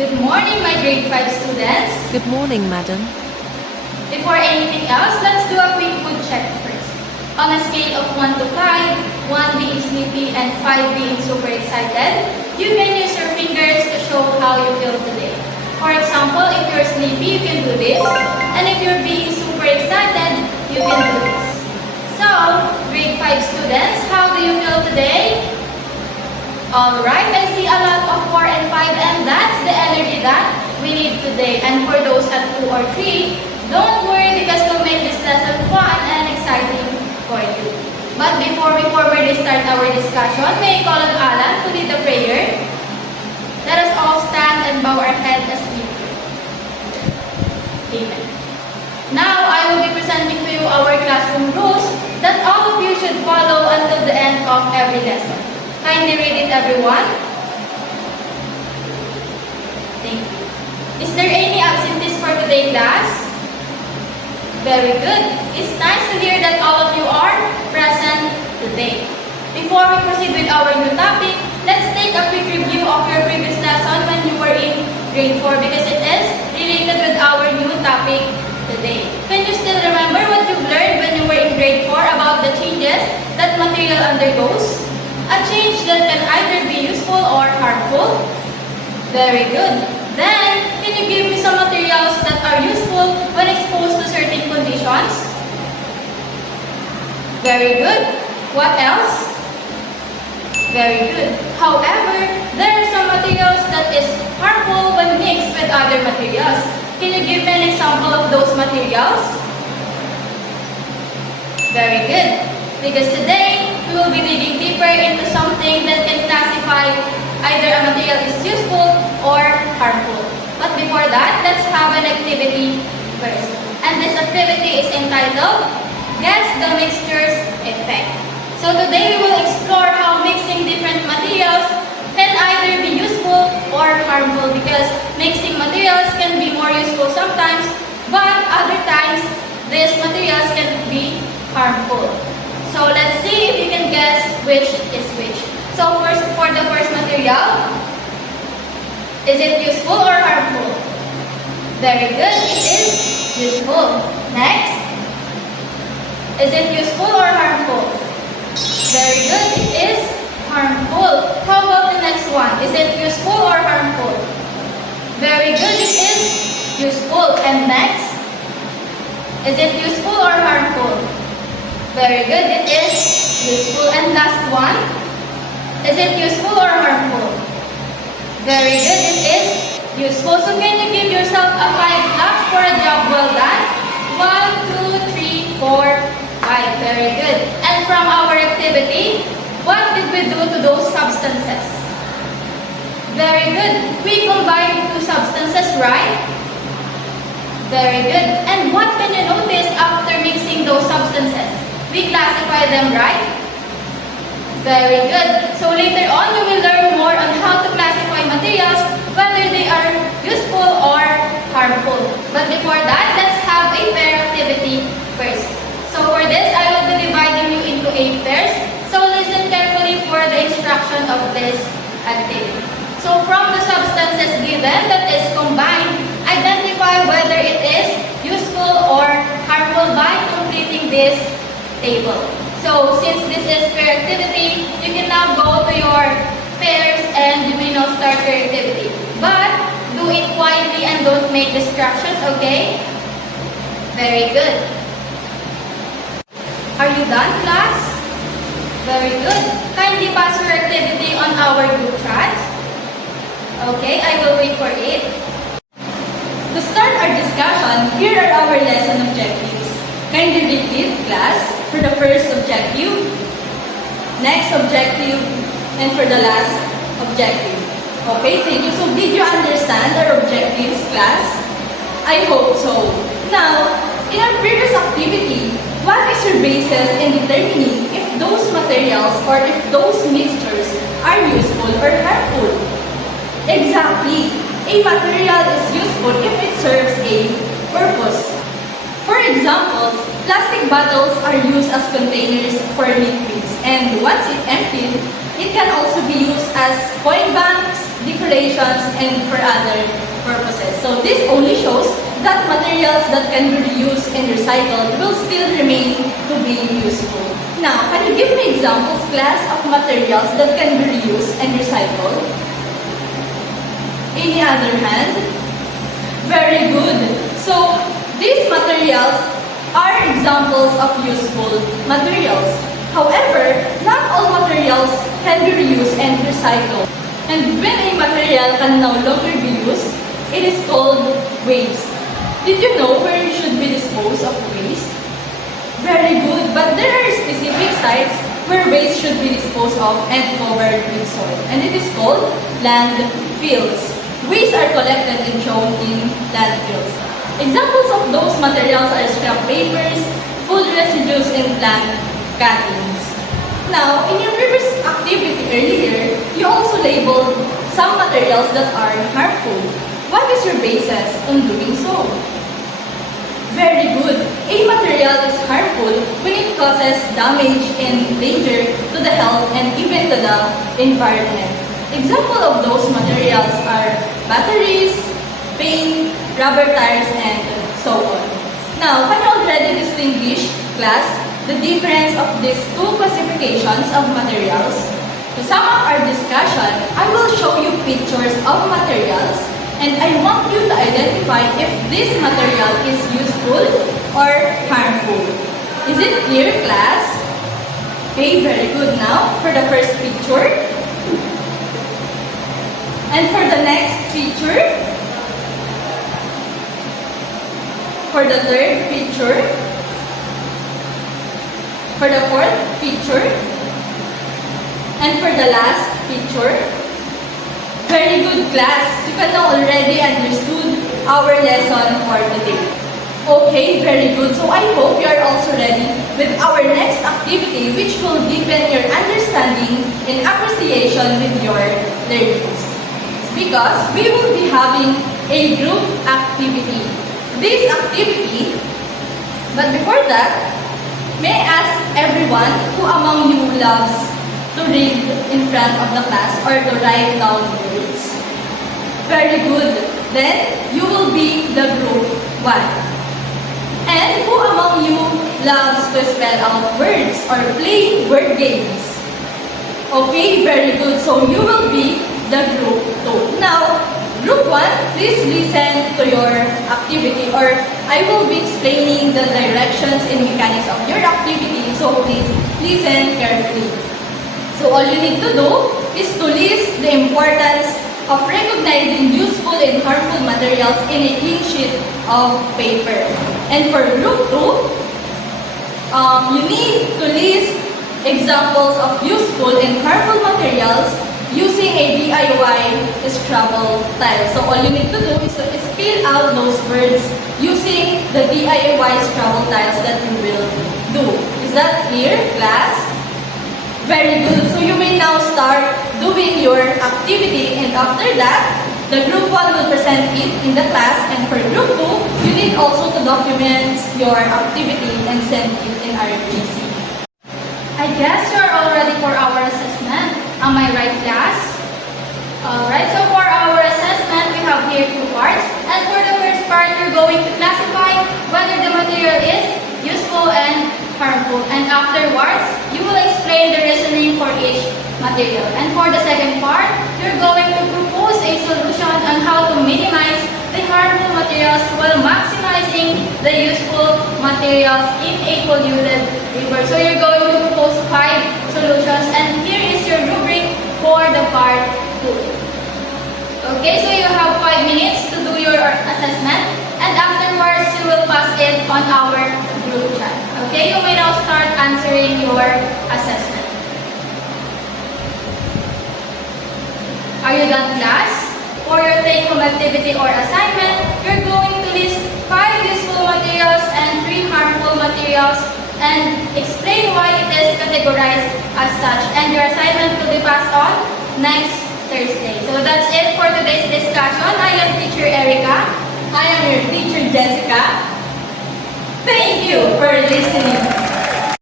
Good morning, my grade 5 students. Good morning, madam. Before anything else, let's do a quick mood check first. On a scale of 1 to 5, 1 being sleepy and 5 being super excited, you can use your fingers to show how you feel today. For example, if you're sleepy, you can do this. And if you're being super excited, you can do this. So, grade 5 students, how do you feel today? Alright, I see a lot of 4 and 5 and that's the energy that we need today. And for those at 2 or 3, don't worry because we'll make this lesson fun and exciting for you. But before we formally start our discussion, may I call on Alan to lead the prayer? Let us all stand and bow our head as we pray. Amen. Now, I will be presenting to you our classroom rules that all of you should follow until the end of every lesson. Kindly read it, everyone. Thank you. Is there any absentees for today, class? Very good. It's nice to hear that all of you are present today. Before we proceed with our new topic, let's take a quick review of your previous lesson when you were in grade 4 because it is related with our new topic today. Can you still remember what you've learned when you were in grade 4 about the changes that material undergoes? A change that can either be useful or harmful? Very good. Then, can you give me some materials that are useful when exposed to certain conditions? Very good. What else? Very good. However, there are some materials that is harmful when mixed with other materials. Can you give me an example of those materials? Very good. Because today, we will be digging deeper into something that can classify either a material is useful or harmful. But before that, let's have an activity first. And this activity is entitled, Guess the Mixture's Effect. So today, we will explore how mixing different materials can either be useful or harmful because mixing materials can be more useful sometimes, but other times, these materials can be harmful. So let's see if you can guess which is which. So first, for the first material, is it useful or harmful? Very good, it is useful. Next, is it useful or harmful? Very good, it is harmful. How about the next one? Is it useful or harmful? Very good, it is useful. And next, is it useful or harmful? Very good, it is useful. And last one, is it useful or harmful? Very good, it is useful. So can you give yourself a 5 claps for a job well done? 1, 2, 3, 4, 5. Very good. And from our activity, what did we do to those substances? Very good. We combined 2 substances, right? Very good. And what can you notice after mixing those substances? We classify them, right? Very good. So later on, you will learn more on how to classify materials, whether they are useful or harmful. But before that, let's have a pair activity first. So for this, I will be dividing you into 8 pairs. So listen carefully for the instruction of this activity. So from the substances given that is combined, identify whether it is useful or harmful by completing this table. So, since this is pair activity, you can now go to your pairs and you may now start your activity. But, do it quietly and don't make distractions, okay? Very good. Are you done, class? Very good. Kindly pass your activity on our group chat. Okay, I will wait for it. To start our discussion, here are our lesson objectives. Kindly repeat, class, for the first objective, next objective, and for the last objective. Okay, thank you. So, did you understand our objectives, class? I hope so. Now, in our previous activity, what is your basis in determining if those materials or if those mixtures are useful or harmful? Exactly. A material is useful if it serves a purpose. For example, plastic bottles are used as containers for liquids, and once it emptied, it can also be used as coin banks, decorations, and for other purposes. So this only shows that materials that can be reused and recycled will still remain to be useful. Now, can you give me examples, class, of materials that can be reused and recycled? Any other hand? Very good. So, these materials are examples of useful materials. However, not all materials can be reused and recycled. And when a material can no longer be used, it is called waste. Did you know where you should be disposed of waste? Very good, but there are specific sites where waste should be disposed of and covered with soil. And it is called landfills. Waste are collected and shown in landfills. Examples of those materials are scrap papers, food residues, and plant cuttings. Now, in your previous activity earlier, you also labeled some materials that are harmful. What is your basis on doing so? Very good. A material is harmful when it causes damage and danger to the health and even to the environment. Example of those materials are batteries, paint, rubber tires, and so on. Now, can you already distinguish, class, the difference of these two classifications of materials? To sum up our discussion, I will show you pictures of materials and I want you to identify if this material is useful or harmful. Is it clear, class? Okay, very good. Now, for the first picture. And for the next picture. For the third picture. For the fourth picture. And for the last picture. Very good, class. You can now already understood our lesson for today. Okay, very good. So I hope you are also ready with our next activity which will deepen your understanding and appreciation with your learnings. Because we will be having a group activity. This activity, but before that, may I ask everyone who among you loves to read in front of the class or to write down words? Very good. Then, you will be the group 1. And who among you loves to spell out words or play word games? Okay, very good. So, you will be the group 2. Now, group 1, please listen to your activity or I will be explaining the directions and mechanics of your activity. So, please listen carefully. So all you need to do is to list the importance of recognizing useful and harmful materials in a clean sheet of paper. And for group 2, you need to list examples of useful and harmful materials using a DIY Scrabble tile. So all you need to do is to spell out those words using the DIY Scrabble tiles that you will do. Is that clear, class? Very good. So you may now start doing your activity and after that, the group 1 will present it in the class and for group 2, you need also to document your activity and send it in RGC. I guess you're all ready for our assessment. Am I right, class? Alright, so for our assessment, we have here 2 parts. And for the first part, you're going to classify whether the material is useful and harmful. And afterwards, you will explain the reasoning for each material. And for the second part, you're going to propose a solution on how to minimize the harmful materials while maximizing the useful materials in a polluted river. So you're going to propose 5 solutions and here is your rubric for the part 2. Okay, so you have 5 minutes to do your assessment and afterwards you will pass it on our group chat. Okay, you may now start answering your assessment. Are you done, class? For your take-home activity or assignment, you're going to list 5 useful materials and 3 harmful materials and explain why it is categorized as such. And your assignment will be passed on next Thursday. So that's it for today's discussion. I am Teacher Erica. I am your teacher Jessica. Thank you for listening.